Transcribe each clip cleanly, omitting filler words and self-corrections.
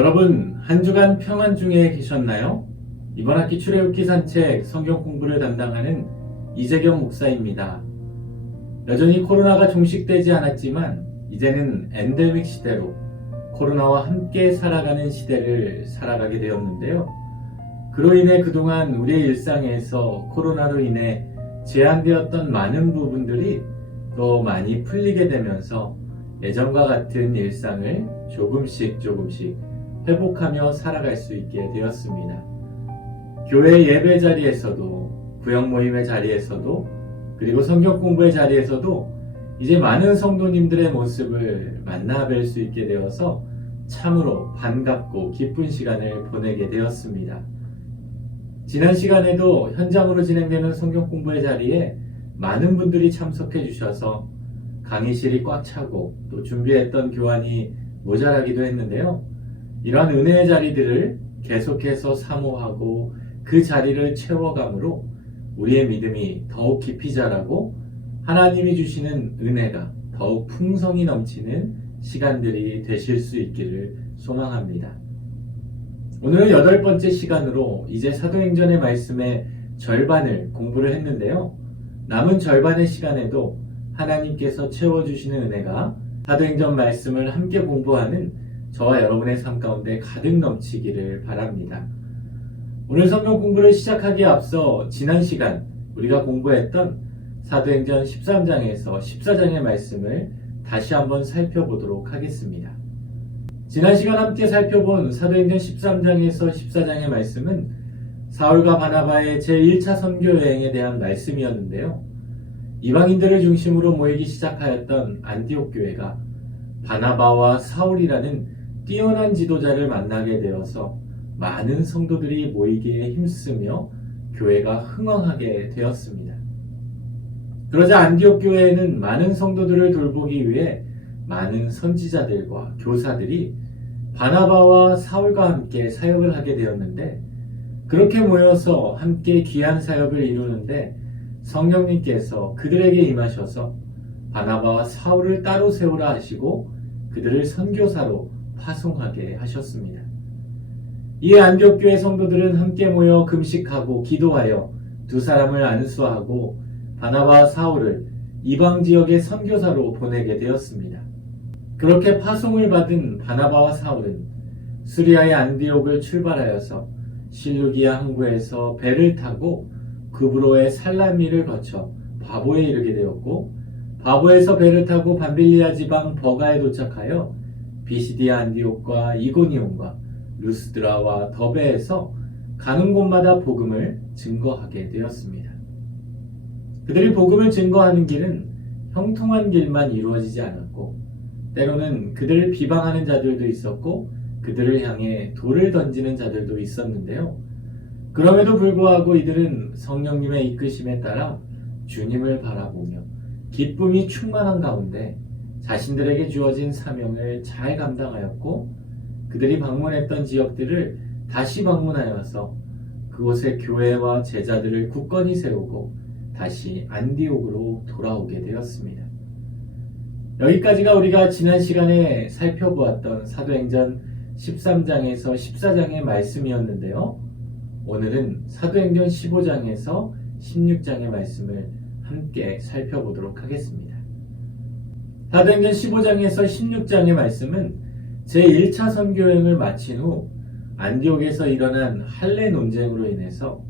여러분, 한 주간 평안 중에 계셨나요? 이번 학기 출애굽기 산책 성경 공부를 담당하는 이재경 목사입니다. 여전히 코로나가 종식되지 않았지만 이제는 엔데믹 시대로 코로나와 함께 살아가는 시대를 살아가게 되었는데요. 그로 인해 그동안 우리의 일상에서 코로나로 인해 제한되었던 많은 부분들이 또 많이 풀리게 되면서 예전과 같은 일상을 조금씩 회복하며 살아갈 수 있게 되었습니다. 교회 예배 자리에서도, 구역 모임의 자리에서도, 그리고 성경 공부의 자리에서도 이제 많은 성도님들의 모습을 만나 뵐 수 있게 되어서 참으로 반갑고 기쁜 시간을 보내게 되었습니다. 지난 시간에도 현장으로 진행되는 성경 공부의 자리에 많은 분들이 참석해 주셔서 강의실이 꽉 차고 또 준비했던 교환이 모자라기도 했는데요. 이러한 은혜의 자리들을 계속해서 사모하고 그 자리를 채워감으로 우리의 믿음이 더욱 깊이 자라고 하나님이 주시는 은혜가 더욱 풍성히 넘치는 시간들이 되실 수 있기를 소망합니다. 오늘은 8번째 시간으로 이제 사도행전의 말씀의 절반을 공부를 했는데요. 남은 절반의 시간에도 하나님께서 채워주시는 은혜가 사도행전 말씀을 함께 공부하는 저와 여러분의 삶 가운데 가득 넘치기를 바랍니다. 오늘 성경 공부를 시작하기에 앞서 지난 시간 우리가 공부했던 사도행전 13장에서 14장의 말씀을 다시 한번 살펴보도록 하겠습니다. 지난 시간 함께 살펴본 사도행전 13장에서 14장의 말씀은 사울과 바나바의 제1차 선교 여행에 대한 말씀이었는데요. 이방인들을 중심으로 모이기 시작하였던 안디옥 교회가 바나바와 사울이라는 뛰어난 지도자를 만나게 되어서 많은 성도들이 모이기에 힘쓰며 교회가 흥왕하게 되었습니다. 그러자 안디옥 교회에는 많은 성도들을 돌보기 위해 많은 선지자들과 교사들이 바나바와 사울과 함께 사역을 하게 되었는데, 그렇게 모여서 함께 귀한 사역을 이루는데 성령님께서 그들에게 임하셔서 바나바와 사울을 따로 세우라 하시고 그들을 선교사로 파송하게 하셨습니다. 이에 안디옥교회 성도들은 함께 모여 금식하고 기도하여 두 사람을 안수하고 바나바와 사울을 이방 지역의 선교사로 보내게 되었습니다. 그렇게 파송을 받은 바나바와 사울은 수리아의 안디옥을 출발하여서 실루기아 항구에서 배를 타고 그브로의 살라미를 거쳐 바보에 이르게 되었고, 바보에서 배를 타고 밤빌리아 지방 버가에 도착하여 비시디아 안디옥과 이고니온과 루스드라와 더베에서 가는 곳마다 복음을 증거하게 되었습니다. 그들이 복음을 증거하는 길은 형통한 길만 이루어지지 않았고, 때로는 그들을 비방하는 자들도 있었고 그들을 향해 돌을 던지는 자들도 있었는데요. 그럼에도 불구하고 이들은 성령님의 이끄심에 따라 주님을 바라보며 기쁨이 충만한 가운데 자신들에게 주어진 사명을 잘 감당하였고, 그들이 방문했던 지역들을 다시 방문하여서 그곳의 교회와 제자들을 굳건히 세우고 다시 안디옥으로 돌아오게 되었습니다. 여기까지가 우리가 지난 시간에 살펴보았던 사도행전 13장에서 14장의 말씀이었는데요. 오늘은 사도행전 15장에서 16장의 말씀을 함께 살펴보도록 하겠습니다. 사도행전 15장에서 16장의 말씀은 제1차 선교여행을 마친 후 안디옥에서 일어난 할례 논쟁으로 인해서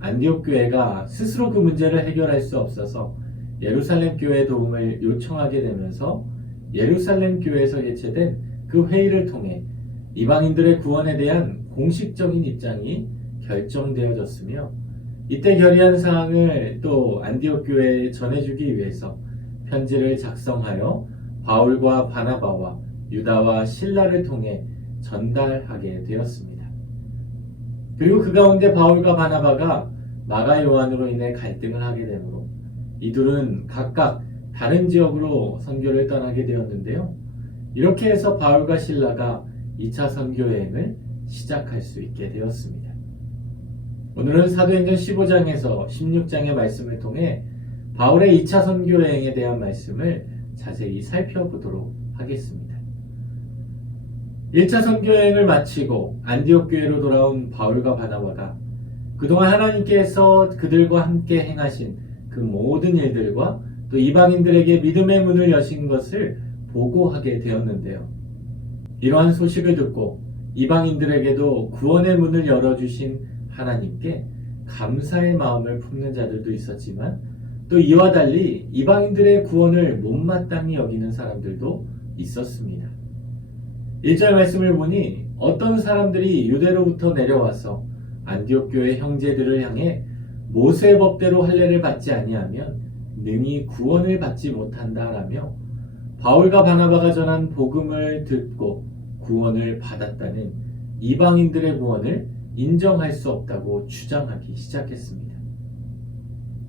안디옥 교회가 스스로 그 문제를 해결할 수 없어서 예루살렘 교회의 도움을 요청하게 되면서 예루살렘 교회에서 개최된 그 회의를 통해 이방인들의 구원에 대한 공식적인 입장이 결정되어졌으며, 이때 결의한 사항을 또 안디옥 교회에 전해주기 위해서 편지를 작성하여 바울과 바나바와 유다와 실라를 통해 전달하게 되었습니다. 그리고 그 가운데 바울과 바나바가 마가 요한으로 인해 갈등을 하게 되므로 이들은 각각 다른 지역으로 선교를 떠나게 되었는데요. 이렇게 해서 바울과 실라가 2차 선교 여행을 시작할 수 있게 되었습니다. 오늘은 사도행전 15장에서 16장의 말씀을 통해 바울의 2차 선교 여행에 대한 말씀을 자세히 살펴보도록 하겠습니다. 1차 선교 여행을 마치고 안디옥 교회로 돌아온 바울과 바나바가 그동안 하나님께서 그들과 함께 행하신 그 모든 일들과 또 이방인들에게 믿음의 문을 여신 것을 보고하게 되었는데요. 이러한 소식을 듣고 이방인들에게도 구원의 문을 열어주신 하나님께 감사의 마음을 품는 자들도 있었지만 또 이와 달리 이방인들의 구원을 못마땅히 여기는 사람들도 있었습니다. 1절 말씀을 보니 어떤 사람들이 유대로부터 내려와서 안디옥 교회 형제들을 향해 모세 법대로 할례를 받지 아니하면 능히 구원을 받지 못한다라며 바울과 바나바가 전한 복음을 듣고 구원을 받았다는 이방인들의 구원을 인정할 수 없다고 주장하기 시작했습니다.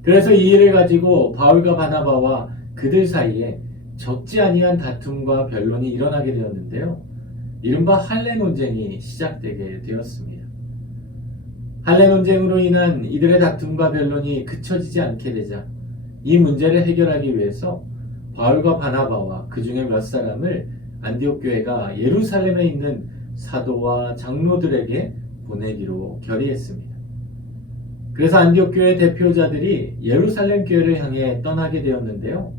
그래서 이 일을 가지고 바울과 바나바와 그들 사이에 적지 아니한 다툼과 변론이 일어나게 되었는데요. 이른바 할례 논쟁이 시작되게 되었습니다. 할례 논쟁으로 인한 이들의 다툼과 변론이 그쳐지지 않게 되자 이 문제를 해결하기 위해서 바울과 바나바와 그 중에 몇 사람을 안디옥 교회가 예루살렘에 있는 사도와 장로들에게 보내기로 결의했습니다. 그래서 안디옥 교회 대표자들이 예루살렘 교회를 향해 떠나게 되었는데요.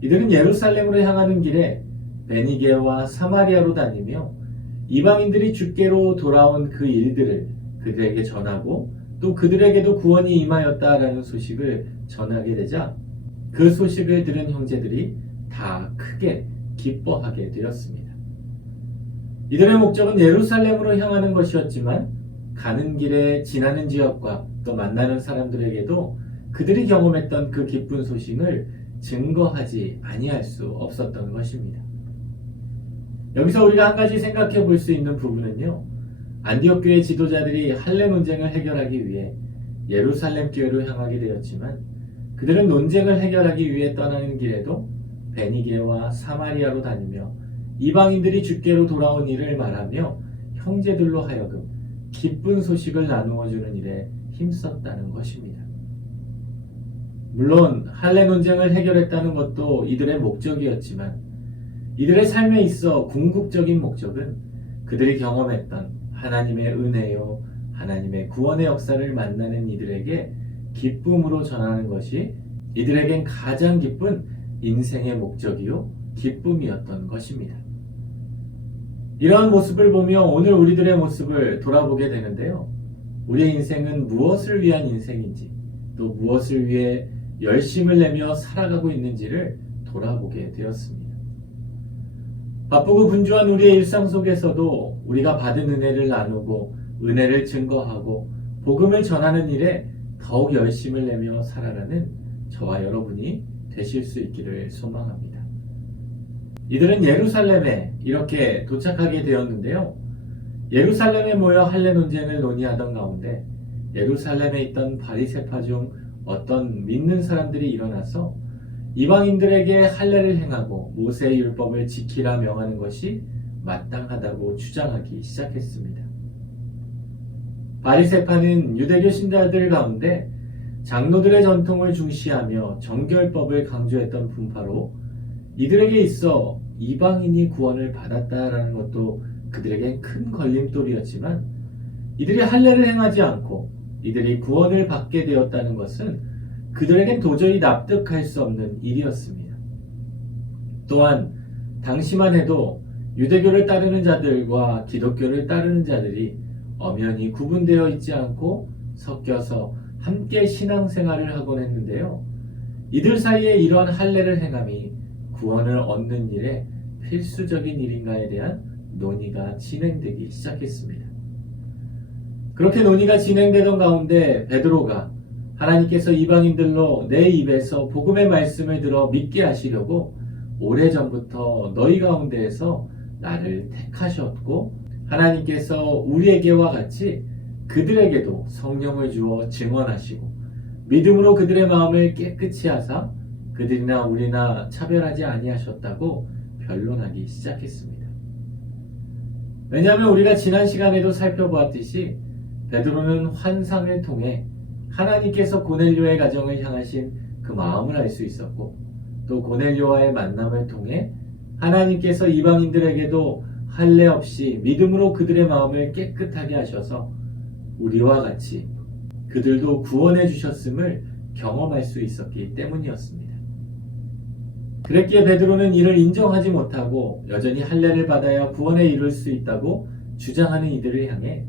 이들은 예루살렘으로 향하는 길에 베니게와 사마리아로 다니며 이방인들이 주께로 돌아온 그 일들을 그들에게 전하고 또 그들에게도 구원이 임하였다라는 소식을 전하게 되자 그 소식을 들은 형제들이 다 크게 기뻐하게 되었습니다. 이들의 목적은 예루살렘으로 향하는 것이었지만 가는 길에 지나는 지역과 또 만나는 사람들에게도 그들이 경험했던 그 기쁜 소식을 증거하지 아니할 수 없었던 것입니다. 여기서 우리가 한 가지 생각해 볼 수 있는 부분은요. 안디옥 교회 지도자들이 할례 논쟁을 해결하기 위해 예루살렘 교회로 향하게 되었지만 그들은 논쟁을 해결하기 위해 떠나는 길에도 베니게와 사마리아로 다니며 이방인들이 주께로 돌아온 일을 말하며 형제들로 하여금 기쁜 소식을 나누어 주는 일에 힘썼다는 것입니다. 물론 할례 논쟁을 해결했다는 것도 이들의 목적이었지만 이들의 삶에 있어 궁극적인 목적은 그들이 경험했던 하나님의 은혜요, 하나님의 구원의 역사를 만나는 이들에게 기쁨으로 전하는 것이 이들에겐 가장 기쁜 인생의 목적이요, 기쁨이었던 것입니다. 이러한 모습을 보며 오늘 우리들의 모습을 돌아보게 되는데요. 우리의 인생은 무엇을 위한 인생인지 또 무엇을 위해 열심을 내며 살아가고 있는지를 돌아보게 되었습니다. 바쁘고 분주한 우리의 일상 속에서도 우리가 받은 은혜를 나누고 은혜를 증거하고 복음을 전하는 일에 더욱 열심을 내며 살아가는 저와 여러분이 되실 수 있기를 소망합니다. 이들은 예루살렘에 이렇게 도착하게 되었는데요. 예루살렘에 모여 할례 논쟁을 논의하던 가운데 예루살렘에 있던 바리새파 중 어떤 믿는 사람들이 일어나서 이방인들에게 할례를 행하고 모세의 율법을 지키라 명하는 것이 마땅하다고 주장하기 시작했습니다. 바리새파는 유대교 신자들 가운데 장로들의 전통을 중시하며 정결법을 강조했던 분파로 이들에게 있어 이방인이 구원을 받았다라는 것도 그들에겐 큰 걸림돌이었지만 이들이 할례를 행하지 않고 이들이 구원을 받게 되었다는 것은 그들에겐 도저히 납득할 수 없는 일이었습니다. 또한 당시만 해도 유대교를 따르는 자들과 기독교를 따르는 자들이 엄연히 구분되어 있지 않고 섞여서 함께 신앙생활을 하곤 했는데요. 이들 사이에 이러한 할례를 행함이 구원을 얻는 일에 필수적인 일인가에 대한 논의가 진행되기 시작했습니다. 그렇게 논의가 진행되던 가운데 베드로가 하나님께서 이방인들로 내 입에서 복음의 말씀을 들어 믿게 하시려고 오래전부터 너희 가운데에서 나를 택하셨고 하나님께서 우리에게와 같이 그들에게도 성령을 주어 증언하시고 믿음으로 그들의 마음을 깨끗이 하사 그들이나 우리나 차별하지 아니하셨다고 변론하기 시작했습니다. 왜냐하면 우리가 지난 시간에도 살펴보았듯이 베드로는 환상을 통해 하나님께서 고넬료의 가정을 향하신 그 마음을 알 수 있었고 또 고넬료와의 만남을 통해 하나님께서 이방인들에게도 할례 없이 믿음으로 그들의 마음을 깨끗하게 하셔서 우리와 같이 그들도 구원해 주셨음을 경험할 수 있었기 때문이었습니다. 그랬기에 베드로는 이를 인정하지 못하고 여전히 할례를 받아야 구원에 이를 수 있다고 주장하는 이들을 향해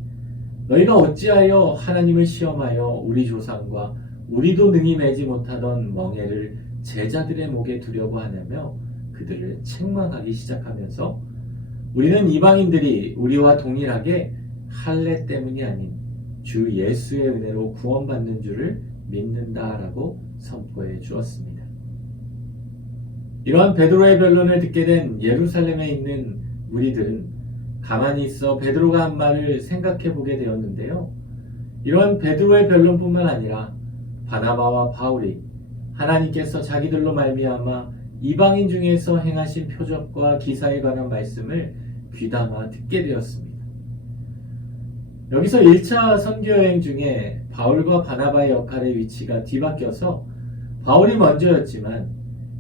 너희가 어찌하여 하나님을 시험하여 우리 조상과 우리도 능히 매지 못하던 멍에를 제자들의 목에 두려고 하냐며 그들을 책망하기 시작하면서 우리는 이방인들이 우리와 동일하게 할례 때문이 아닌 주 예수의 은혜로 구원받는 줄을 믿는다라고 선포해 주었습니다. 이러한 베드로의 변론을 듣게 된 예루살렘에 있는 무리들은 가만히 있어 베드로가 한 말을 생각해 보게 되었는데요. 이러한 베드로의 변론뿐만 아니라 바나바와 바울이 하나님께서 자기들로 말미암아 이방인 중에서 행하신 표적과 기사에 관한 말씀을 귀담아 듣게 되었습니다. 여기서 1차 선교여행 중에 바울과 바나바의 역할의 위치가 뒤바뀌어서 바울이 먼저였지만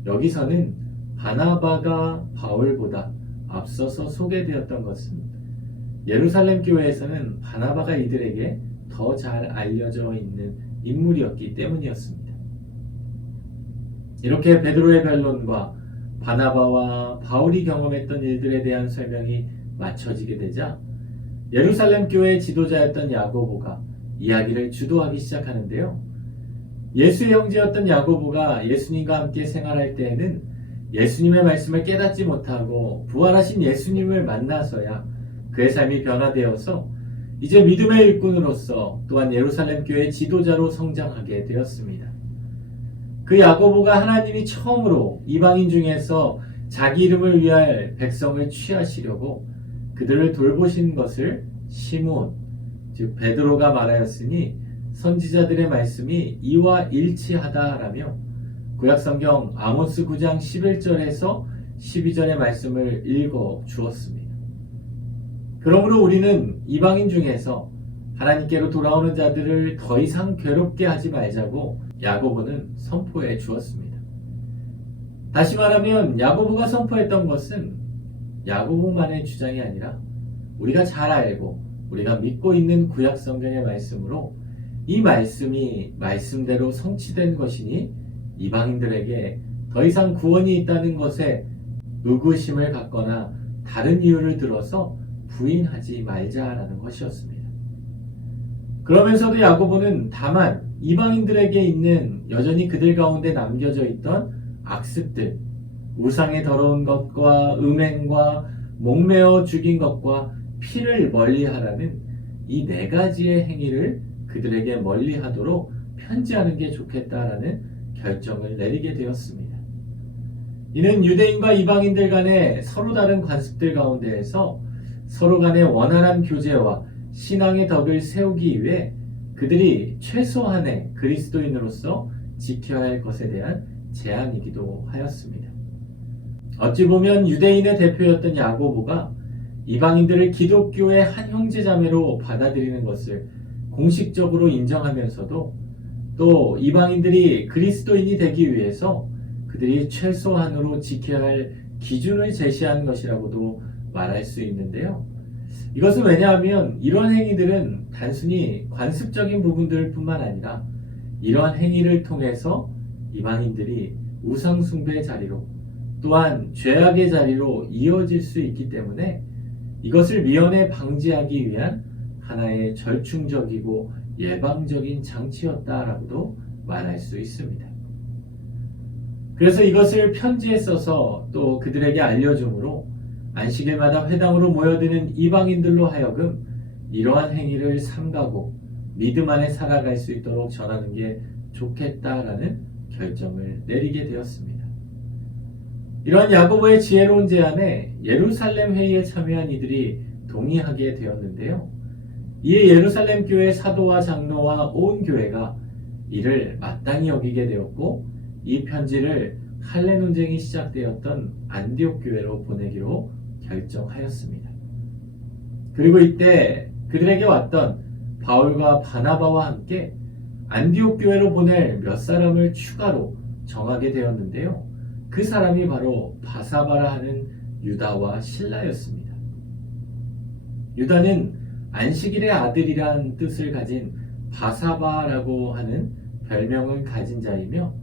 여기서는 바나바가 바울보다 앞서서 소개되었던 것은 예루살렘 교회에서는 바나바가 이들에게 더 잘 알려져 있는 인물이었기 때문이었습니다. 이렇게 베드로의 변론과 바나바와 바울이 경험했던 일들에 대한 설명이 맞춰지게 되자 예루살렘 교회의 지도자였던 야고보가 이야기를 주도하기 시작하는데요. 예수의 형제였던 야고보가 예수님과 함께 생활할 때에는 예수님의 말씀을 깨닫지 못하고 부활하신 예수님을 만나서야 그의 삶이 변화되어서 이제 믿음의 일꾼으로서 또한 예루살렘 교회의 지도자로 성장하게 되었습니다. 그 야고보가 하나님이 처음으로 이방인 중에서 자기 이름을 위할 백성을 취하시려고 그들을 돌보신 것을 시므온, 즉 베드로가 말하였으니 선지자들의 말씀이 이와 일치하다라며 구약성경 아모스 9장 11절에서 12절의 말씀을 읽어 주었습니다. 그러므로 우리는 이방인 중에서 하나님께로 돌아오는 자들을 더 이상 괴롭게 하지 말자고 야고보는 선포해 주었습니다. 다시 말하면 야고보가 선포했던 것은 야고보만의 주장이 아니라 우리가 잘 알고 우리가 믿고 있는 구약 성경의 말씀으로 이 말씀이 말씀대로 성취된 것이니 이방인들에게 더 이상 구원이 있다는 것에 의구심을 갖거나 다른 이유를 들어서 부인하지 말자라는 것이었습니다. 그러면서도 야고보는 다만 이방인들에게 있는 여전히 그들 가운데 남겨져 있던 악습들, 우상의 더러운 것과 음행과 목매어 죽인 것과 피를 멀리하라는 이 네 가지의 행위를 그들에게 멀리하도록 편지하는 게 좋겠다라는 결정을 내리게 되었습니다. 이는 유대인과 이방인들 간의 서로 다른 관습들 가운데에서 서로 간의 원활한 교제와 신앙의 덕을 세우기 위해 그들이 최소한의 그리스도인으로서 지켜야 할 것에 대한 제안이기도 하였습니다. 어찌 보면 유대인의 대표였던 야고보가 이방인들을 기독교의 한 형제자매로 받아들이는 것을 공식적으로 인정하면서도 또 이방인들이 그리스도인이 되기 위해서 그들이 최소한으로 지켜야 할 기준을 제시한 것이라고도 말할 수 있는데요. 이것은 왜냐하면 이러한 행위들은 단순히 관습적인 부분들 뿐만 아니라 이러한 행위를 통해서 이방인들이 우상숭배의 자리로 또한 죄악의 자리로 이어질 수 있기 때문에 이것을 미연에 방지하기 위한 하나의 절충적이고 예방적인 장치였다라고도 말할 수 있습니다. 그래서 이것을 편지에 써서 또 그들에게 알려주므로 안식일마다 회당으로 모여드는 이방인들로 하여금 이러한 행위를 삼가고 믿음 안에 살아갈 수 있도록 전하는 게 좋겠다라는 결정을 내리게 되었습니다. 이러한 야고보의 지혜로운 제안에 예루살렘 회의에 참여한 이들이 동의하게 되었는데요. 이에 예루살렘 교회 사도와 장로와 온 교회가 이를 마땅히 여기게 되었고 이 편지를 할례 논쟁이 시작되었던 안디옥 교회로 보내기로 결정하였습니다. 그리고 이때 그들에게 왔던 바울과 바나바와 함께 안디옥 교회로 보낼 몇 사람을 추가로 정하게 되었는데요. 그 사람이 바로 바사바라 하는 유다와 실라였습니다. 유다는 안식일의 아들이란 뜻을 가진 바사바라고 하는 별명을 가진 자이며,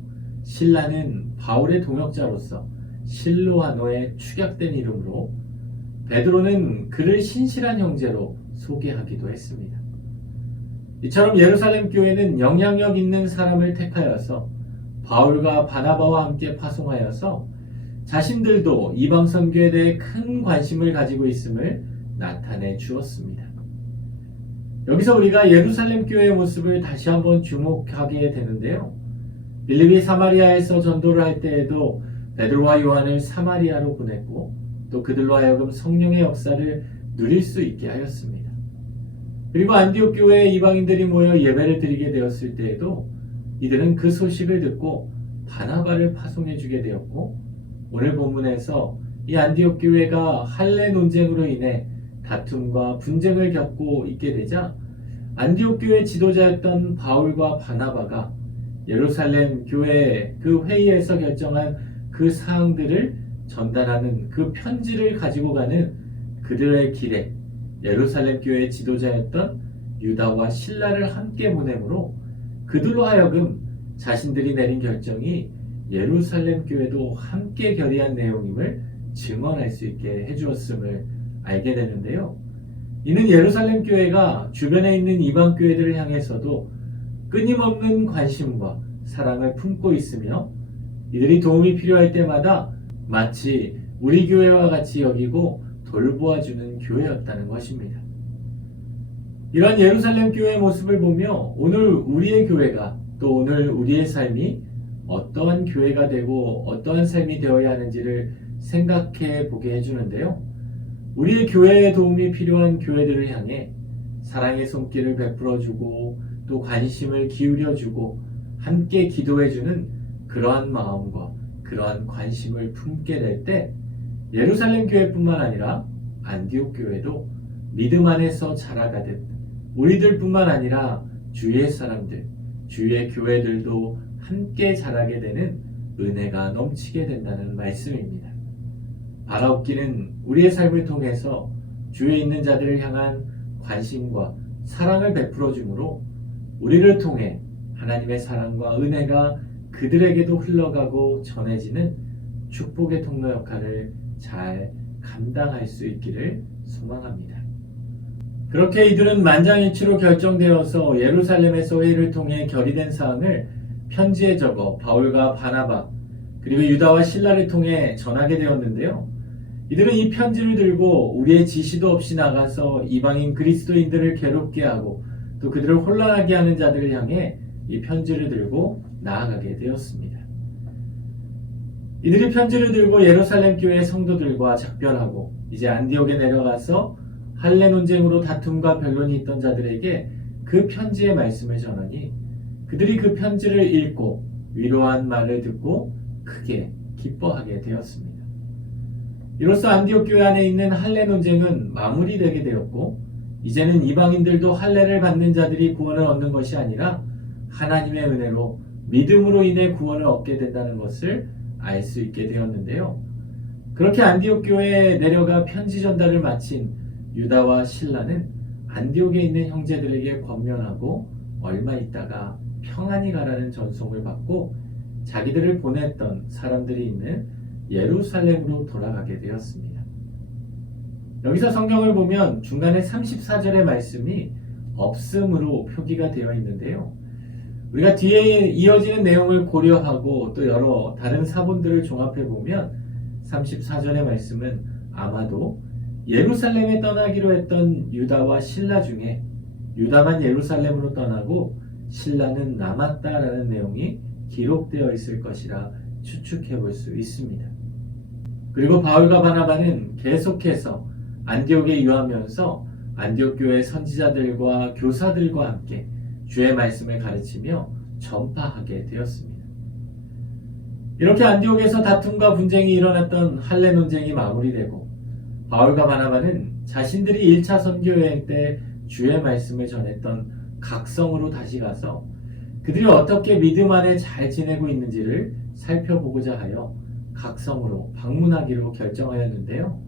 실라는 바울의 동역자로서 실로아노에 축약된 이름으로 베드로는 그를 신실한 형제로 소개하기도 했습니다. 이처럼 예루살렘 교회는 영향력 있는 사람을 택하여서 바울과 바나바와 함께 파송하여서 자신들도 이방 선교에 대해 큰 관심을 가지고 있음을 나타내 주었습니다. 여기서 우리가 예루살렘 교회의 모습을 다시 한번 주목하게 되는데요. 빌립이 사마리아에서 전도를 할 때에도 베드로와 요한을 사마리아로 보냈고, 또 그들로 하여금 성령의 역사를 누릴 수 있게 하였습니다. 그리고 안디옥 교회에 이방인들이 모여 예배를 드리게 되었을 때에도 이들은 그 소식을 듣고 바나바를 파송해 주게 되었고, 오늘 본문에서 이 안디옥 교회가 할례 논쟁으로 인해 다툼과 분쟁을 겪고 있게 되자 안디옥 교회 지도자였던 바울과 바나바가 예루살렘 교회 그 회의에서 결정한 그 사항들을 전달하는 그 편지를 가지고 가는 그들의 길에 예루살렘 교회 지도자였던 유다와 실라를 함께 보내므로 그들로 하여금 자신들이 내린 결정이 예루살렘 교회도 함께 결의한 내용임을 증언할 수 있게 해주었음을 알게 되는데요. 이는 예루살렘 교회가 주변에 있는 이방 교회들을 향해서도 끊임없는 관심과 사랑을 품고 있으며, 이들이 도움이 필요할 때마다 마치 우리 교회와 같이 여기고 돌보아주는 교회였다는 것입니다. 이러한 예루살렘 교회의 모습을 보며 오늘 우리의 교회가, 또 오늘 우리의 삶이 어떠한 교회가 되고 어떠한 삶이 되어야 하는지를 생각해 보게 해주는데요. 우리의 교회에 도움이 필요한 교회들을 향해 사랑의 손길을 베풀어주고 또 관심을 기울여주고 함께 기도해주는 그러한 마음과 그러한 관심을 품게 될 때 예루살렘 교회뿐만 아니라 안디옥 교회도 믿음 안에서 자라가듯 우리들뿐만 아니라 주위의 사람들, 주위의 교회들도 함께 자라게 되는 은혜가 넘치게 된다는 말씀입니다. 바라옵기는 우리의 삶을 통해서 주위에 있는 자들을 향한 관심과 사랑을 베풀어 주므로 우리를 통해 하나님의 사랑과 은혜가 그들에게도 흘러가고 전해지는 축복의 통로 역할을 잘 감당할 수 있기를 소망합니다. 그렇게 이들은 만장일치로 결정되어서 예루살렘에서 회의를 통해 결의된 사항을 편지에 적어 바울과 바나바 그리고 유다와 실라를 통해 전하게 되었는데요. 이들은 이 편지를 들고 우리의 지시도 없이 나가서 이방인 그리스도인들을 괴롭게 하고 또 그들을 혼란하게 하는 자들을 향해 이 편지를 들고 나아가게 되었습니다. 이들이 편지를 들고 예루살렘 교회 성도들과 작별하고 이제 안디옥에 내려가서 할례 논쟁으로 다툼과 변론이 있던 자들에게 그 편지의 말씀을 전하니 그들이 그 편지를 읽고 위로한 말을 듣고 크게 기뻐하게 되었습니다. 이로써 안디옥 교회 안에 있는 할례 논쟁은 마무리되게 되었고 이제는 이방인들도 할례를 받는 자들이 구원을 얻는 것이 아니라 하나님의 은혜로 믿음으로 인해 구원을 얻게 된다는 것을 알 수 있게 되었는데요. 그렇게 안디옥 교회에 내려가 편지 전달을 마친 유다와 실라는 안디옥에 있는 형제들에게 권면하고 얼마 있다가 평안히 가라는 전송을 받고 자기들을 보냈던 사람들이 있는 예루살렘으로 돌아가게 되었습니다. 여기서 성경을 보면 중간에 34절의 말씀이 없음으로 표기가 되어 있는데요. 우리가 뒤에 이어지는 내용을 고려하고 또 여러 다른 사본들을 종합해 보면 34절의 말씀은 아마도 예루살렘에 떠나기로 했던 유다와 실라 중에 유다만 예루살렘으로 떠나고 실라는 남았다라는 내용이 기록되어 있을 것이라 추측해 볼 수 있습니다. 그리고 바울과 바나바는 계속해서 안디옥에 유하면서 안디옥 교회 선지자들과 교사들과 함께 주의 말씀을 가르치며 전파하게 되었습니다. 이렇게 안디옥에서 다툼과 분쟁이 일어났던 할례 논쟁이 마무리되고 바울과 바나바는 자신들이 1차 선교 여행 때 주의 말씀을 전했던 각성으로 다시 가서 그들이 어떻게 믿음 안에 잘 지내고 있는지를 살펴보고자 하여 각성으로 방문하기로 결정하였는데요.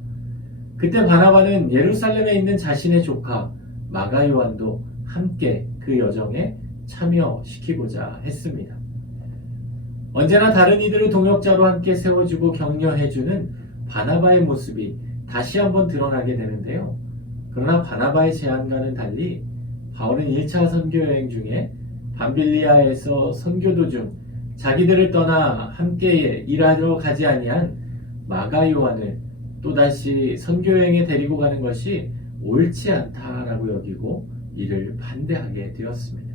그때 바나바는 예루살렘에 있는 자신의 조카 마가 요한도 함께 그 여정에 참여시키고자 했습니다. 언제나 다른 이들을 동역자로 함께 세워주고 격려해주는 바나바의 모습이 다시 한번 드러나게 되는데요. 그러나 바나바의 제안과는 달리 바울은 1차 선교 여행 중에 밤빌리아에서 선교 도중 자기들을 떠나 함께 일하러 가지 아니한 마가 요한을 또다시 선교 여행에 데리고 가는 것이 옳지 않다라고 여기고 이를 반대하게 되었습니다.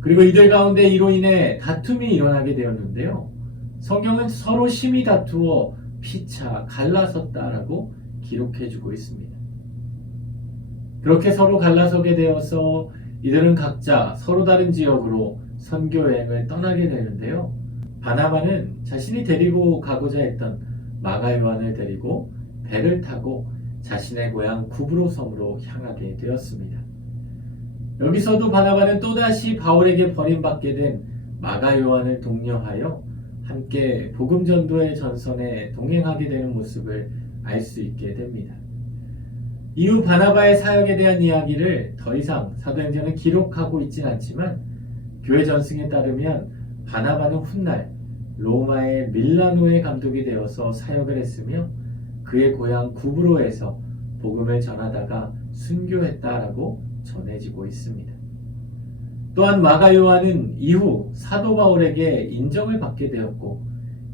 그리고 이들 가운데 이로 인해 다툼이 일어나게 되었는데요. 성경은 서로 심히 다투어 피차 갈라섰다라고 기록해주고 있습니다. 그렇게 서로 갈라서게 되어서 이들은 각자 서로 다른 지역으로 선교 여행을 떠나게 되는데요. 바나바는 자신이 데리고 가고자 했던 마가 요한을 데리고 배를 타고 자신의 고향 구브로 섬으로 향하게 되었습니다. 여기서도 바나바는 또다시 바울에게 버림받게 된 마가 요한을 독려하여 함께 복음 전도의 전선에 동행하게 되는 모습을 알 수 있게 됩니다. 이후 바나바의 사역에 대한 이야기를 더 이상 사도행전은 기록하고 있진 않지만 교회 전승에 따르면 바나바는 훗날 로마의 밀라노의 감독이 되어서 사역을 했으며 그의 고향 구브로에서 복음을 전하다가 순교했다라고 전해지고 있습니다. 또한 마가 요한은 이후 사도 바울에게 인정을 받게 되었고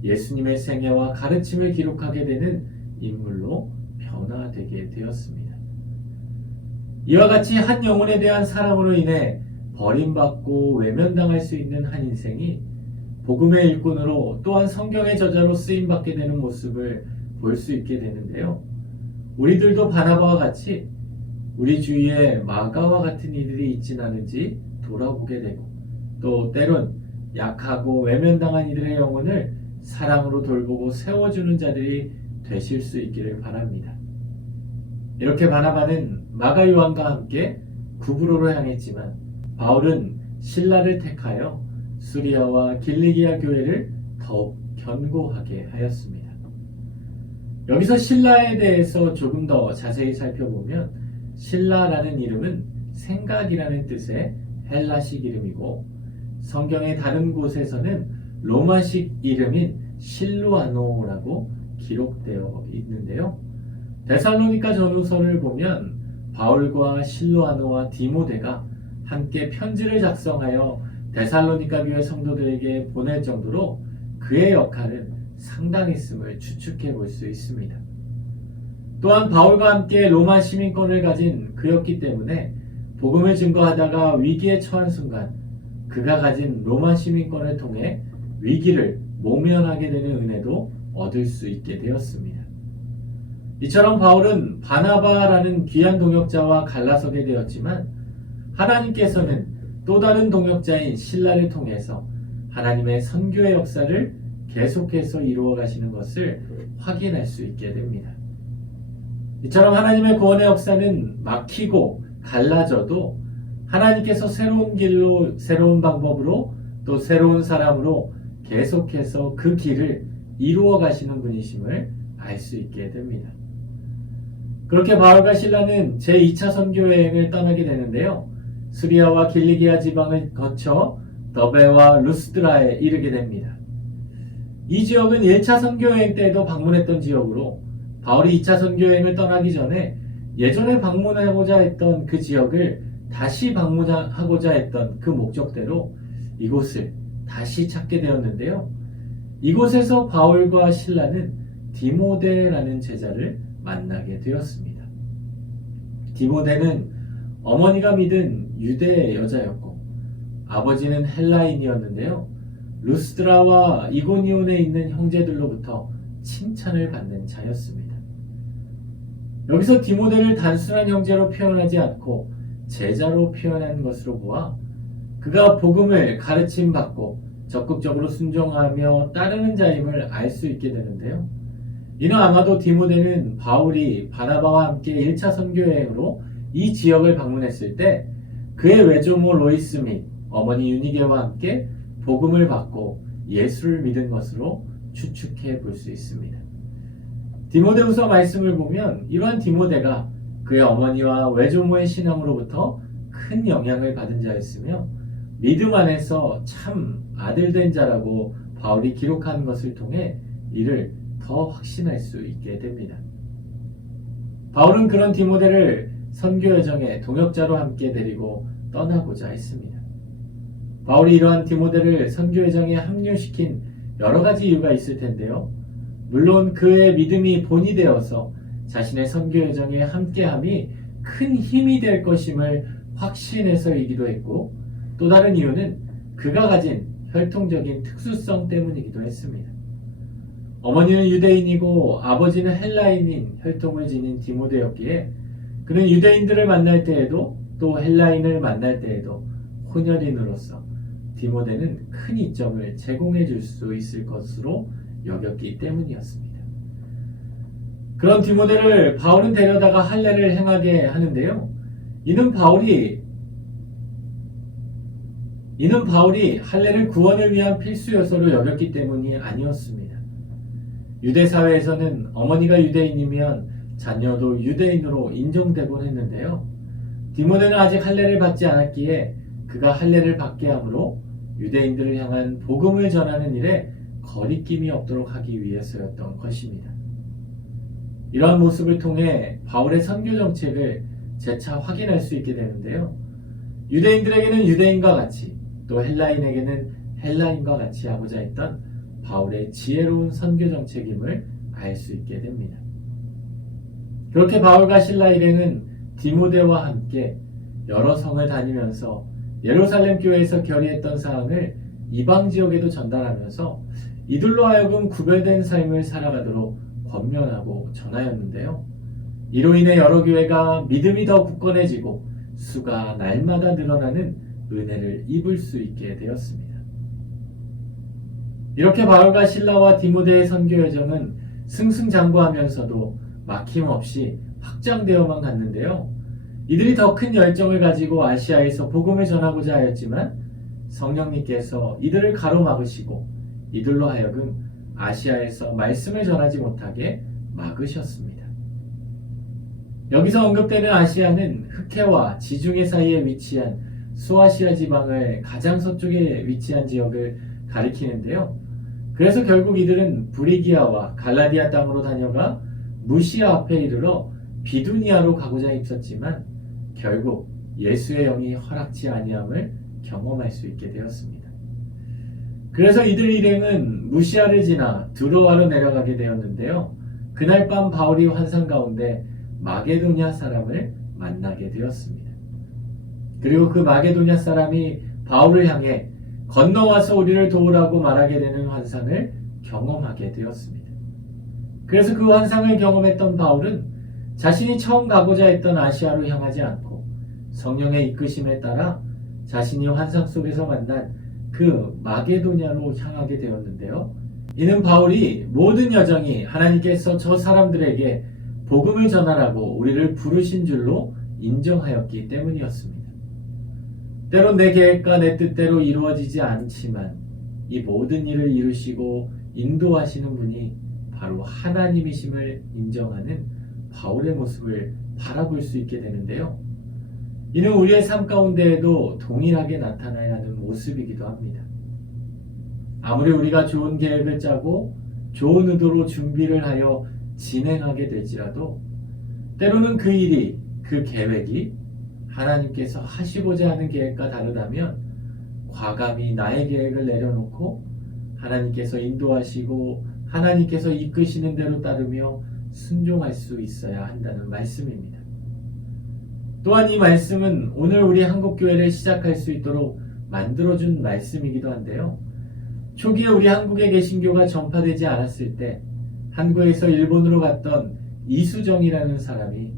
예수님의 생애와 가르침을 기록하게 되는 인물로 변화되게 되었습니다. 이와 같이 한 영혼에 대한 사랑으로 인해 버림받고 외면당할 수 있는 한 인생이 복음의 일꾼으로 또한 성경의 저자로 쓰임받게 되는 모습을 볼 수 있게 되는데요. 우리들도 바나바와 같이 우리 주위에 마가와 같은 이들이 있진 않은지 돌아보게 되고 또 때론 약하고 외면당한 이들의 영혼을 사랑으로 돌보고 세워주는 자들이 되실 수 있기를 바랍니다. 이렇게 바나바는 마가 요한과 함께 구브로로 향했지만 바울은 실라를 택하여 수리아와 길리기아 교회를 더욱 견고하게 하였습니다. 여기서 실라에 대해서 조금 더 자세히 살펴보면 실라라는 이름은 생각이라는 뜻의 헬라식 이름이고 성경의 다른 곳에서는 로마식 이름인 실루아노라고 기록되어 있는데요. 데살로니가 전후서를 보면 바울과 실루아노와 디모데가 함께 편지를 작성하여 데살로니가 교회 성도들에게 보낼 정도로 그의 역할은 상당했음을 추측해 볼 수 있습니다. 또한 바울과 함께 로마 시민권을 가진 그였기 때문에 복음을 증거하다가 위기에 처한 순간 그가 가진 로마 시민권을 통해 위기를 모면하게 되는 은혜도 얻을 수 있게 되었습니다. 이처럼 바울은 바나바라는 귀한 동역자와 갈라서게 되었지만 하나님께서는 또 다른 동역자인 실라를 통해서 하나님의 선교의 역사를 계속해서 이루어 가시는 것을 확인할 수 있게 됩니다. 이처럼 하나님의 구원의 역사는 막히고 갈라져도 하나님께서 새로운 길로, 새로운 방법으로 또 새로운 사람으로 계속해서 그 길을 이루어 가시는 분이심을 알 수 있게 됩니다. 그렇게 바울과 실라는 제2차 선교 여행을 떠나게 되는데요. 수리아와 길리기아 지방을 거쳐 더베와 루스드라에 이르게 됩니다. 이 지역은 1차 선교여행 때에도 방문했던 지역으로 바울이 2차 선교여행을 떠나기 전에 예전에 방문하고자 했던 그 지역을 다시 방문하고자 했던 그 목적대로 이곳을 다시 찾게 되었는데요. 이곳에서 바울과 실라는 디모데라는 제자를 만나게 되었습니다. 디모데는 어머니가 믿은 유대 여자였고 아버지는 헬라인이었는데요. 루스드라와 이고니온에 있는 형제들로부터 칭찬을 받는 자였습니다. 여기서 디모데를 단순한 형제로 표현하지 않고 제자로 표현한 것으로 보아 그가 복음을 가르침받고 적극적으로 순종하며 따르는 자임을 알 수 있게 되는데요. 이는 아마도 디모데는 바울이 바나바와 함께 1차 선교여행으로 이 지역을 방문했을 때 그의 외조모 로이스 및 어머니 유니게와 함께 복음을 받고 예수를 믿은 것으로 추측해 볼 수 있습니다. 디모데후서 말씀을 보면 이러한 디모데가 그의 어머니와 외조모의 신앙으로부터 큰 영향을 받은 자였으며 믿음 안에서 참 아들된 자라고 바울이 기록한 것을 통해 이를 더 확신할 수 있게 됩니다. 바울은 그런 디모데를 선교 여정에 동역자로 함께 데리고 떠나고자 했습니다. 바울이 이러한 디모데를 선교 여정에 합류시킨 여러 가지 이유가 있을 텐데요. 물론 그의 믿음이 본이 되어서 자신의 선교 여정에 함께함이 큰 힘이 될 것임을 확신해서이기도 했고, 또 다른 이유는 그가 가진 혈통적인 특수성 때문이기도 했습니다. 어머니는 유대인이고 아버지는 헬라인인 혈통을 지닌 디모데였기에 그는 유대인들을 만날 때에도 또 헬라인을 만날 때에도 혼혈인으로서 디모데는 큰 이점을 제공해 줄 수 있을 것으로 여겼기 때문이었습니다. 그런 디모데를 바울은 데려다가 할례를 행하게 하는데요. 이는 바울이 할례를 구원을 위한 필수 요소로 여겼기 때문이 아니었습니다. 유대 사회에서는 어머니가 유대인이면 자녀도 유대인으로 인정되곤 했는데요. 디모데는 아직 할례를 받지 않았기에 그가 할례를 받게 함으로 유대인들을 향한 복음을 전하는 일에 거리낌이 없도록 하기 위해서였던 것입니다. 이러한 모습을 통해 바울의 선교 정책을 재차 확인할 수 있게 되는데요. 유대인들에게는 유대인과 같이 또 헬라인에게는 헬라인과 같이 하고자 했던 바울의 지혜로운 선교 정책임을 알 수 있게 됩니다. 그렇게 바울과 실라 일행은 디모데와 함께 여러 성을 다니면서 예루살렘 교회에서 결의했던 사항을 이방 지역에도 전달하면서 이들로 하여금 구별된 삶을 살아가도록 권면하고 전하였는데요. 이로 인해 여러 교회가 믿음이 더 굳건해지고 수가 날마다 늘어나는 은혜를 입을 수 있게 되었습니다. 이렇게 바울과 실라와 디모데의 선교 여정은 승승장구하면서도 막힘없이 확장되어만 갔는데요. 이들이 더 큰 열정을 가지고 아시아에서 복음을 전하고자 하였지만 성령님께서 이들을 가로막으시고 이들로 하여금 아시아에서 말씀을 전하지 못하게 막으셨습니다. 여기서 언급되는 아시아는 흑해와 지중해 사이에 위치한 소아시아 지방을 가장 서쪽에 위치한 지역을 가리키는데요. 그래서 결국 이들은 브리기아와 갈라디아 땅으로 다녀가 무시아 앞에 이르러 비두니아로 가고자 했었지만 결국 예수의 영이 허락지 아니함을 경험할 수 있게 되었습니다. 그래서 이들 일행은 무시아를 지나 두로아로 내려가게 되었는데요. 그날 밤 바울이 환상 가운데 마게도냐 사람을 만나게 되었습니다. 그리고 그 마게도냐 사람이 바울을 향해 건너와서 우리를 도우라고 말하게 되는 환상을 경험하게 되었습니다. 그래서 그 환상을 경험했던 바울은 자신이 처음 가고자 했던 아시아로 향하지 않고 성령의 이끄심에 따라 자신이 환상 속에서 만난 그 마게도냐로 향하게 되었는데요. 이는 바울이 모든 여정이 하나님께서 저 사람들에게 복음을 전하라고 우리를 부르신 줄로 인정하였기 때문이었습니다. 때론 내 계획과 내 뜻대로 이루어지지 않지만 이 모든 일을 이루시고 인도하시는 분이 바로 하나님이심을 인정하는 바울의 모습을 바라볼 수 있게 되는데요. 이는 우리의 삶 가운데에도 동일하게 나타나야 하는 모습이기도 합니다. 아무리 우리가 좋은 계획을 짜고 좋은 의도로 준비를 하여 진행하게 될지라도 때로는 그 일이, 그 계획이 하나님께서 하시고자 하는 계획과 다르다면 과감히 나의 계획을 내려놓고 하나님께서 인도하시고 하나님께서 이끄시는 대로 따르며 순종할 수 있어야 한다는 말씀입니다. 또한 이 말씀은 오늘 우리 한국교회를 시작할 수 있도록 만들어준 말씀이기도 한데요. 초기에 우리 한국의 개신교가 전파되지 않았을 때 한국에서 일본으로 갔던 이수정이라는 사람이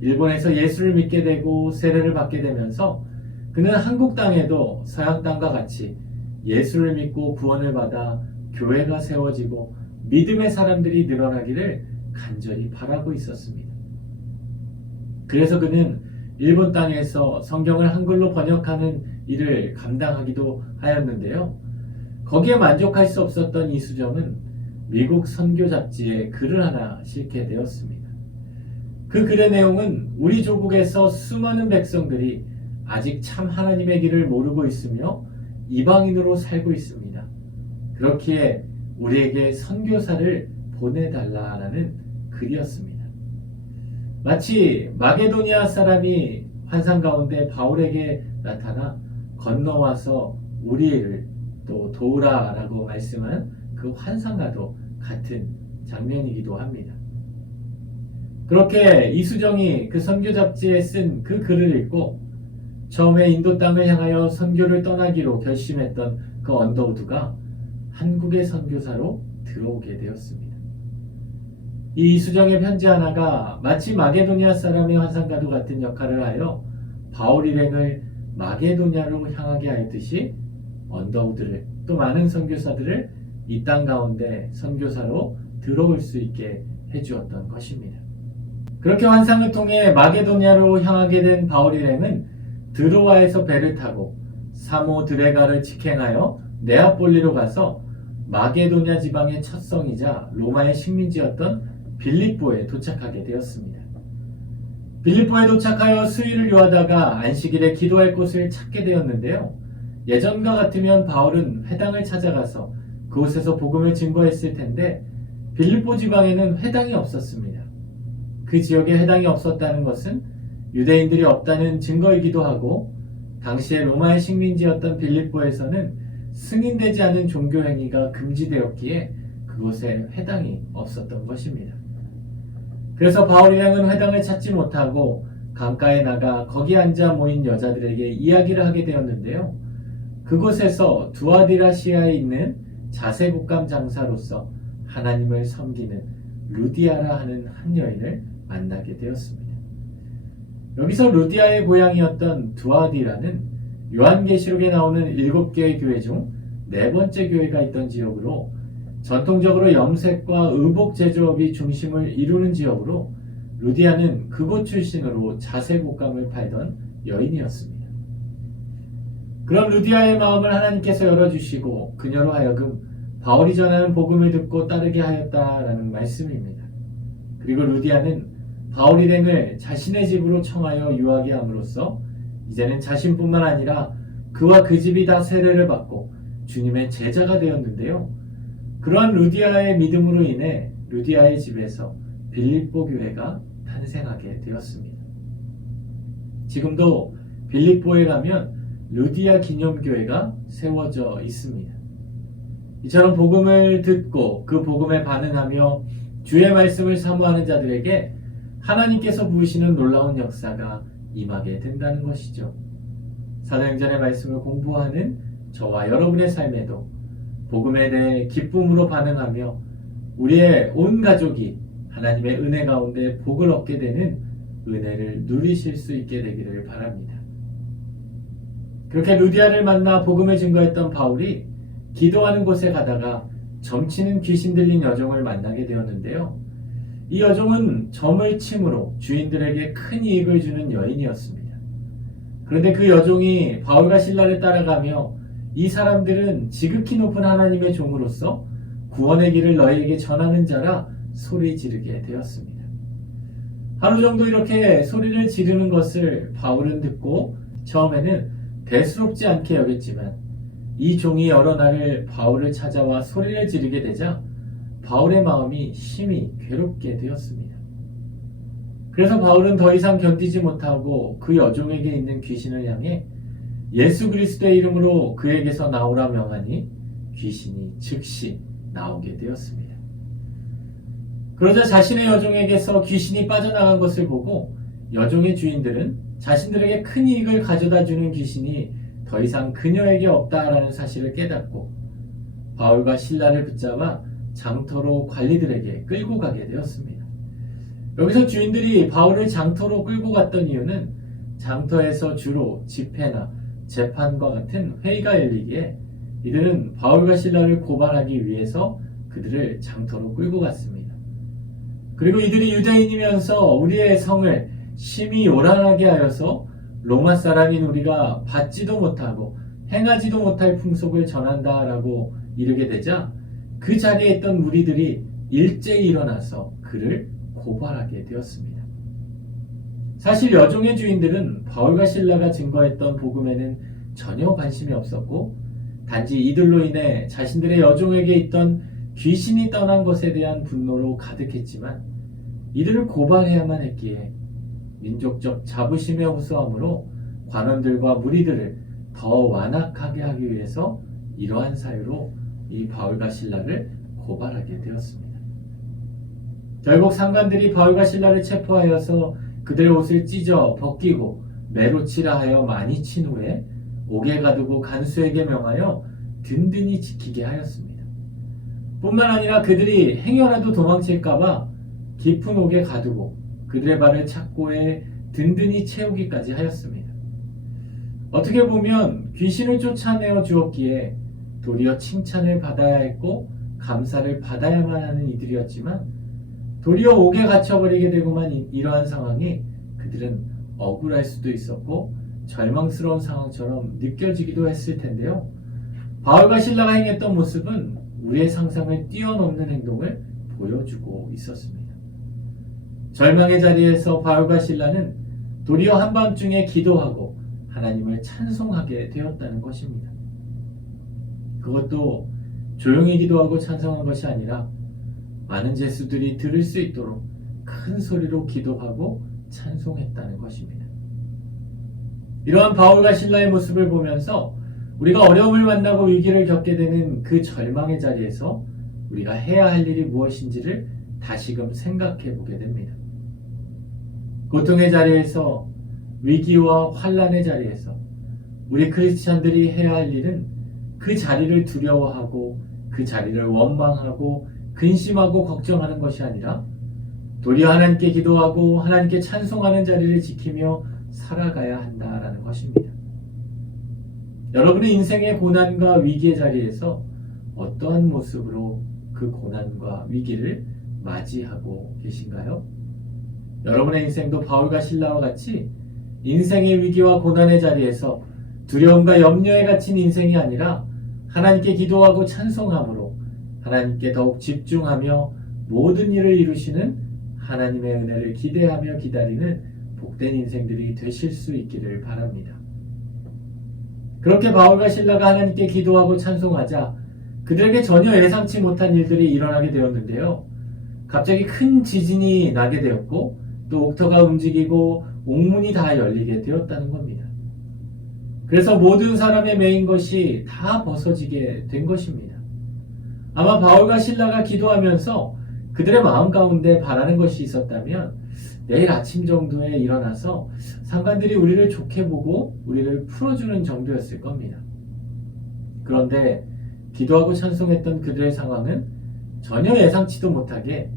일본에서 예수를 믿게 되고 세례를 받게 되면서 그는 한국 땅에도 서양 땅과 같이 예수를 믿고 구원을 받아 교회가 세워지고 믿음의 사람들이 늘어나기를 간절히 바라고 있었습니다. 그래서 그는 일본 땅에서 성경을 한글로 번역하는 일을 감당하기도 하였는데요. 거기에 만족할 수 없었던 이수정은 미국 선교 잡지에 글을 하나 실게 되었습니다. 그 글의 내용은 우리 조국에서 수많은 백성들이 아직 참 하나님의 길을 모르고 있으며 이방인으로 살고 있습니다. 그렇기에 우리에게 선교사를 보내달라라는 글이었습니다. 마치 마게도니아 사람이 환상 가운데 바울에게 나타나 건너와서 우리를 또 도우라라고 말씀한 그 환상과도 같은 장면이기도 합니다. 그렇게 이수정이 그 선교 잡지에 쓴 그 글을 읽고 처음에 인도 땅을 향하여 선교를 떠나기로 결심했던 그 언더우드가 한국의 선교사로 들어오게 되었습니다. 이 이수정의 편지 하나가 마치 마게도니아 사람의 환상과도 같은 역할을 하여 바울 일행을 마게도냐로 향하게 하였듯이 언더우드를 또 많은 선교사들을 이 땅 가운데 선교사로 들어올 수 있게 해주었던 것입니다. 그렇게 환상을 통해 마게도냐로 향하게 된 바울 일행은 드로아에서 배를 타고 사모 드레가를 직행하여 네아폴리로 가서 마게도냐 지방의 첫 성이자 로마의 식민지였던 빌립보에 도착하게 되었습니다. 빌립보에 도착하여 수일을 요하다가 안식일에 기도할 곳을 찾게 되었는데요. 예전과 같으면 바울은 회당을 찾아가서 그곳에서 복음을 증거했을 텐데 빌립보 지방에는 회당이 없었습니다. 그 지역에 회당이 없었다는 것은 유대인들이 없다는 증거이기도 하고 당시에 로마의 식민지였던 빌립보에서는 승인되지 않은 종교 행위가 금지되었기에 그곳에 회당이 없었던 것입니다. 그래서 바울 일행은 회당을 찾지 못하고 강가에 나가 거기 앉아 모인 여자들에게 이야기를 하게 되었는데요. 그곳에서 두아디라시아에 있는 자세국감 장사로서 하나님을 섬기는 루디아라 하는 한 여인을 만나게 되었습니다. 여기서 루디아의 고향이었던 두아디라는 요한계시록에 나오는 7개의 교회 중 4번째 교회가 있던 지역으로 전통적으로 염색과 의복 제조업이 중심을 이루는 지역으로 루디아는 그곳 출신으로 자세곡감을 팔던 여인이었습니다. 그런 루디아의 마음을 하나님께서 열어주시고 그녀로 하여금 바울이 전하는 복음을 듣고 따르게 하였다라는 말씀입니다. 그리고 루디아는 바울 일행을 자신의 집으로 청하여 유하게 함으로써 이제는 자신뿐만 아니라 그와 그 집이 다 세례를 받고 주님의 제자가 되었는데요. 그러한 루디아의 믿음으로 인해 루디아의 집에서 빌립보 교회가 탄생하게 되었습니다. 지금도 빌립보에 가면 루디아 기념교회가 세워져 있습니다. 이처럼 복음을 듣고 그 복음에 반응하며 주의 말씀을 사모하는 자들에게 하나님께서 부으시는 놀라운 역사가 임하게 된다는 것이죠. 사도행전의 말씀을 공부하는 저와 여러분의 삶에도 복음에 대해 기쁨으로 반응하며 우리의 온 가족이 하나님의 은혜 가운데 복을 얻게 되는 은혜를 누리실 수 있게 되기를 바랍니다. 그렇게 루디아를 만나 복음을 증거했던 바울이 기도하는 곳에 가다가 점치는 귀신 들린 여종을 만나게 되었는데요. 이 여종은 점을 침으로 주인들에게 큰 이익을 주는 여인이었습니다. 그런데 그 여종이 바울과 실라를 따라가며 이 사람들은 지극히 높은 하나님의 종으로서 구원의 길을 너희에게 전하는 자라 소리 지르게 되었습니다. 하루 정도 이렇게 소리를 지르는 것을 바울은 듣고 처음에는 대수롭지 않게 여겼지만 이 종이 여러 날을 바울을 찾아와 소리를 지르게 되자 바울의 마음이 심히 괴롭게 되었습니다. 그래서 바울은 더 이상 견디지 못하고 그 여종에게 있는 귀신을 향해 예수 그리스도의 이름으로 그에게서 나오라 명하니 귀신이 즉시 나오게 되었습니다. 그러자 자신의 여종에게서 귀신이 빠져나간 것을 보고 여종의 주인들은 자신들에게 큰 이익을 가져다 주는 귀신이 더 이상 그녀에게 없다라는 사실을 깨닫고 바울과 실라를 붙잡아 장터로 관리들에게 끌고 가게 되었습니다. 여기서 주인들이 바울을 장터로 끌고 갔던 이유는 장터에서 주로 집회나 재판과 같은 회의가 열리기에 이들은 바울과 실라를 고발하기 위해서 그들을 장터로 끌고 갔습니다. 그리고 이들이 유대인이면서 우리의 성을 심히 요란하게 하여서 로마 사람인 우리가 받지도 못하고 행하지도 못할 풍속을 전한다라고 이르게 되자 그 자리에 있던 무리들이 일제히 일어나서 그를 고발하게 되었습니다. 사실 여종의 주인들은 바울과 실라가 증거했던 복음에는 전혀 관심이 없었고 단지 이들로 인해 자신들의 여종에게 있던 귀신이 떠난 것에 대한 분노로 가득했지만 이들을 고발해야만 했기에 민족적 자부심에 호소함으로 관원들과 무리들을 더 완악하게 하기 위해서 이러한 사유로 이 바울과 실라를 고발하게 되었습니다. 결국 상관들이 바울과 실라를 체포하여서 그들의 옷을 찢어 벗기고 매로 치라 하여 많이 친 후에 옥에 가두고 간수에게 명하여 든든히 지키게 하였습니다. 뿐만 아니라 그들이 행여라도 도망칠까봐 깊은 옥에 가두고 그들의 발을 착고에 든든히 채우기까지 하였습니다. 어떻게 보면 귀신을 쫓아내어 주었기에 도리어 칭찬을 받아야 했고 감사를 받아야만 하는 이들이었지만 도리어 옥에 갇혀버리게 되고만 이러한 상황이 그들은 억울할 수도 있었고 절망스러운 상황처럼 느껴지기도 했을 텐데요. 바울과 실라가 행했던 모습은 우리의 상상을 뛰어넘는 행동을 보여주고 있었습니다. 절망의 자리에서 바울과 실라는 도리어 한밤중에 기도하고 하나님을 찬송하게 되었다는 것입니다. 그것도 조용히 기도하고 찬송한 것이 아니라 많은 제수들이 들을 수 있도록 큰 소리로 기도하고 찬송했다는 것입니다. 이러한 바울과 실라의 모습을 보면서 우리가 어려움을 만나고 위기를 겪게 되는 그 절망의 자리에서 우리가 해야 할 일이 무엇인지를 다시금 생각해 보게 됩니다. 고통의 자리에서 위기와 환난의 자리에서 우리 크리스찬들이 해야 할 일은 그 자리를 두려워하고 그 자리를 원망하고 근심하고 걱정하는 것이 아니라 도리어 하나님께 기도하고 하나님께 찬송하는 자리를 지키며 살아가야 한다라는 것입니다. 여러분의 인생의 고난과 위기의 자리에서 어떠한 모습으로 그 고난과 위기를 맞이하고 계신가요? 여러분의 인생도 바울과 실라와 같이 인생의 위기와 고난의 자리에서 두려움과 염려에 갇힌 인생이 아니라 하나님께 기도하고 찬송함으로 하나님께 더욱 집중하며 모든 일을 이루시는 하나님의 은혜를 기대하며 기다리는 복된 인생들이 되실 수 있기를 바랍니다. 그렇게 바울과 실라가 하나님께 기도하고 찬송하자 그들에게 전혀 예상치 못한 일들이 일어나게 되었는데요. 갑자기 큰 지진이 나게 되었고 또 옥터가 움직이고 옥문이 다 열리게 되었다는 겁니다. 그래서 모든 사람의 매인 것이 다 벗어지게 된 것입니다. 아마 바울과 실라가 기도하면서 그들의 마음 가운데 바라는 것이 있었다면 내일 아침 정도에 일어나서 상관들이 우리를 좋게 보고 우리를 풀어주는 정도였을 겁니다. 그런데 기도하고 찬송했던 그들의 상황은 전혀 예상치도 못하게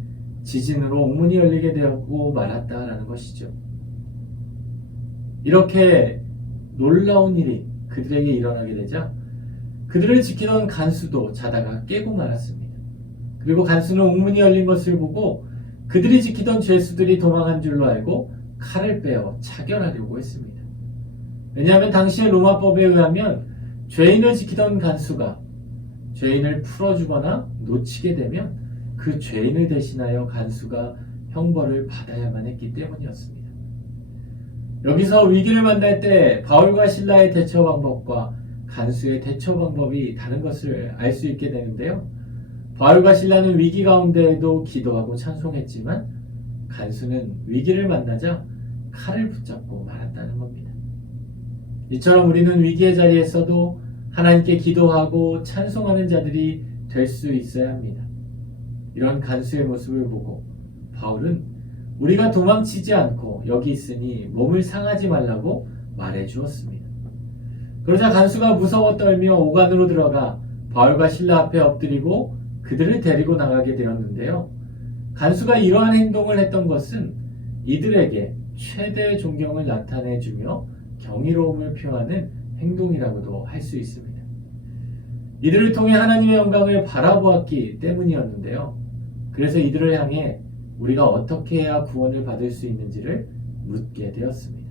지진으로 옥문이 열리게 되었고 말았다라는 것이죠. 이렇게 놀라운 일이 그들에게 일어나게 되자 그들을 지키던 간수도 자다가 깨고 말았습니다. 그리고 간수는 옥문이 열린 것을 보고 그들이 지키던 죄수들이 도망한 줄로 알고 칼을 빼어 차결하려고 했습니다. 왜냐하면 당시의 로마법에 의하면 죄인을 지키던 간수가 죄인을 풀어주거나 놓치게 되면 그 죄인을 대신하여 간수가 형벌을 받아야만 했기 때문이었습니다. 여기서 위기를 만날 때 바울과 실라의 대처 방법과 간수의 대처 방법이 다른 것을 알 수 있게 되는데요. 바울과 실라는 위기 가운데에도 기도하고 찬송했지만 간수는 위기를 만나자 칼을 붙잡고 말았다는 겁니다. 이처럼 우리는 위기의 자리에서도 하나님께 기도하고 찬송하는 자들이 될 수 있어야 합니다. 이런 간수의 모습을 보고 바울은 우리가 도망치지 않고 여기 있으니 몸을 상하지 말라고 말해 주었습니다. 그러자 간수가 무서워 떨며 오간으로 들어가 바울과 실라 앞에 엎드리고 그들을 데리고 나가게 되었는데요. 간수가 이러한 행동을 했던 것은 이들에게 최대의 존경을 나타내주며 경이로움을 표하는 행동이라고도 할 수 있습니다. 이들을 통해 하나님의 영광을 바라보았기 때문이었는데요. 그래서 이들을 향해 우리가 어떻게 해야 구원을 받을 수 있는지를 묻게 되었습니다.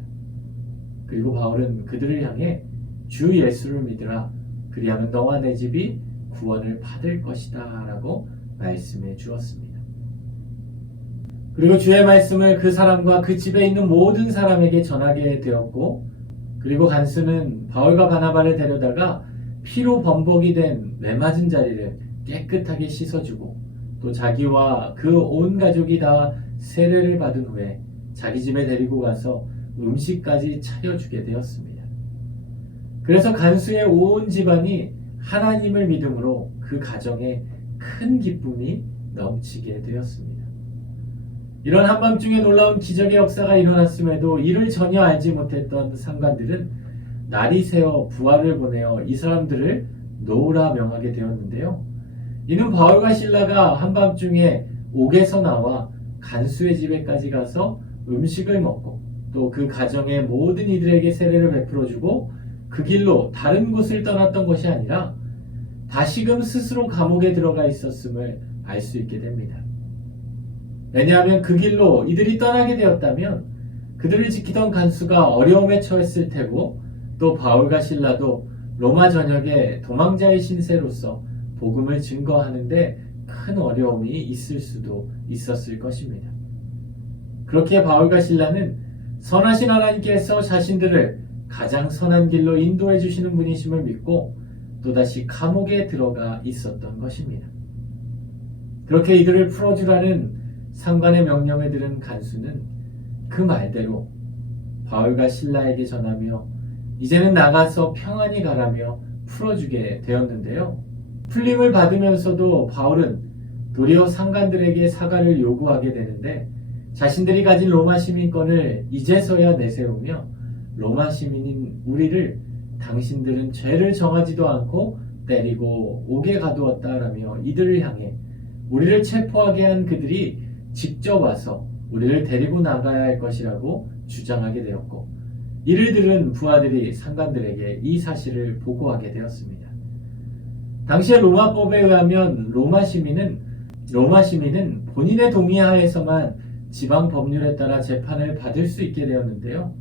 그리고 바울은 그들을 향해 주 예수를 믿으라. 그리하면 너와 내 집이 구원을 받을 것이다 라고 말씀해 주었습니다. 그리고 주의 말씀을 그 사람과 그 집에 있는 모든 사람에게 전하게 되었고, 그리고 간수는 바울과 바나바를 데려다가 피로 범벅이 된 매맞은 자리를 깨끗하게 씻어주고, 또 자기와 그 온 가족이 다 세례를 받은 후에 자기 집에 데리고 가서 음식까지 차려주게 되었습니다. 그래서 간수의 온 집안이 하나님을 믿음으로 그 가정에 큰 기쁨이 넘치게 되었습니다. 이런 한밤중에 놀라운 기적의 역사가 일어났음에도 이를 전혀 알지 못했던 상관들은 날이 새어 부하를 보내어 이 사람들을 노우라 명하게 되었는데요. 이는 바울과 실라가 한밤중에 옥에서 나와 간수의 집에까지 가서 음식을 먹고 또 그 가정의 모든 이들에게 세례를 베풀어주고 그 길로 다른 곳을 떠났던 것이 아니라 다시금 스스로 감옥에 들어가 있었음을 알 수 있게 됩니다. 왜냐하면 그 길로 이들이 떠나게 되었다면 그들을 지키던 간수가 어려움에 처했을 테고, 또 바울과 실라도 로마 전역에 도망자의 신세로서 복음을 증거하는데 큰 어려움이 있을 수도 있었을 것입니다. 그렇게 바울과 실라는 선하신 하나님께서 자신들을 가장 선한 길로 인도해 주시는 분이심을 믿고 또다시 감옥에 들어가 있었던 것입니다. 그렇게 이들을 풀어주라는 상관의 명령을 들은 간수는 그 말대로 바울과 실라에게 전하며 이제는 나가서 평안히 가라며 풀어주게 되었는데요. 풀림을 받으면서도 바울은 도리어 상관들에게 사과를 요구하게 되는데, 자신들이 가진 로마 시민권을 이제서야 내세우며 로마 시민인 우리를 당신들은 죄를 정하지도 않고 때리고 옥에 가두었다라며 이들을 향해 우리를 체포하게 한 그들이 직접 와서 우리를 데리고 나가야 할 것이라고 주장하게 되었고, 이를 들은 부하들이 상관들에게 이 사실을 보고하게 되었습니다. 당시의 로마법에 의하면 로마 시민은 본인의 동의하에서만 지방 법률에 따라 재판을 받을 수 있게 되었는데요.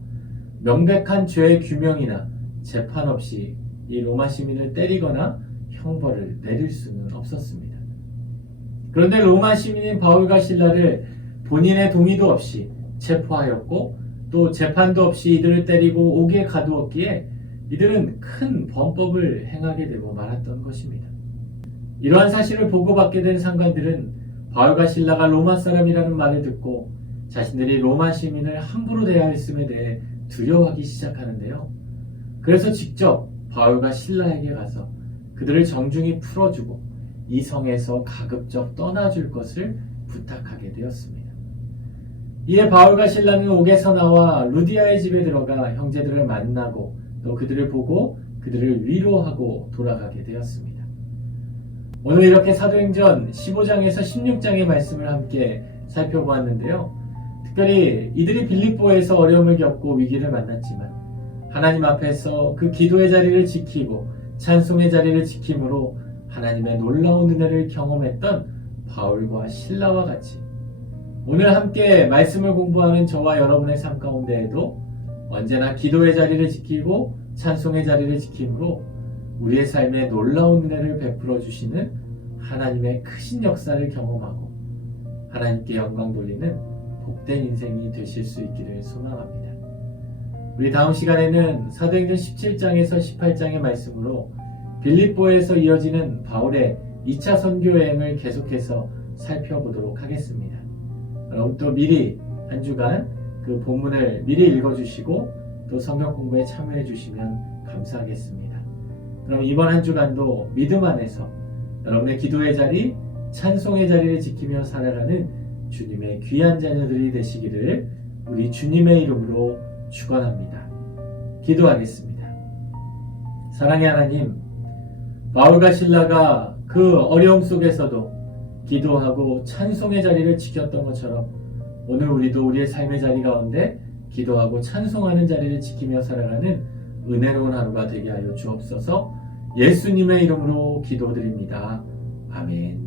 명백한 죄의 규명이나 재판 없이 이 로마 시민을 때리거나 형벌을 내릴 수는 없었습니다. 그런데 로마 시민인 바울과 실라를 본인의 동의도 없이 체포하였고 또 재판도 없이 이들을 때리고 옥에 가두었기에 이들은 큰 범법을 행하게 되고 말았던 것입니다. 이러한 사실을 보고받게 된 상관들은 바울과 실라가 로마 사람이라는 말을 듣고 자신들이 로마 시민을 함부로 대하였음에 대해 두려워하기 시작하는데요. 그래서 직접 바울과 실라에게 가서 그들을 정중히 풀어주고 이 성에서 가급적 떠나줄 것을 부탁하게 되었습니다. 이에 바울과 실라는 옥에서 나와 루디아의 집에 들어가 형제들을 만나고 또 그들을 보고 그들을 위로하고 돌아가게 되었습니다. 오늘 이렇게 사도행전 15장에서 16장의 말씀을 함께 살펴보았는데요. 특별히 이들이 빌립보에서 어려움을 겪고 위기를 만났지만 하나님 앞에서 그 기도의 자리를 지키고 찬송의 자리를 지킴으로 하나님의 놀라운 은혜를 경험했던 바울과 실라와 같이 오늘 함께 말씀을 공부하는 저와 여러분의 삶 가운데에도 언제나 기도의 자리를 지키고 찬송의 자리를 지킴으로 우리의 삶에 놀라운 은혜를 베풀어 주시는 하나님의 크신 역사를 경험하고 하나님께 영광 돌리는 복된 인생이 되실 수 있기를 소망합니다. 우리 다음 시간에는 사도행전 17장에서 18장의 말씀으로 빌립보에서 이어지는 바울의 2차 선교 여행을 계속해서 살펴보도록 하겠습니다. 여러분 또 미리 한 주간 그 본문을 미리 읽어주시고 또 성경 공부에 참여해 주시면 감사하겠습니다. 그럼 이번 한 주간도 믿음 안에서 여러분의 기도의 자리, 찬송의 자리를 지키며 살아가는 주님의 귀한 자녀들이 되시기를 우리 주님의 이름으로 축원합니다. 기도하겠습니다. 사랑의 하나님, 바울과 실라가 그 어려움 속에서도 기도하고 찬송의 자리를 지켰던 것처럼 오늘 우리도 우리의 삶의 자리 가운데 기도하고 찬송하는 자리를 지키며 살아가는 은혜로운 하루가 되게 하여 주옵소서. 예수님의 이름으로 기도드립니다. 아멘.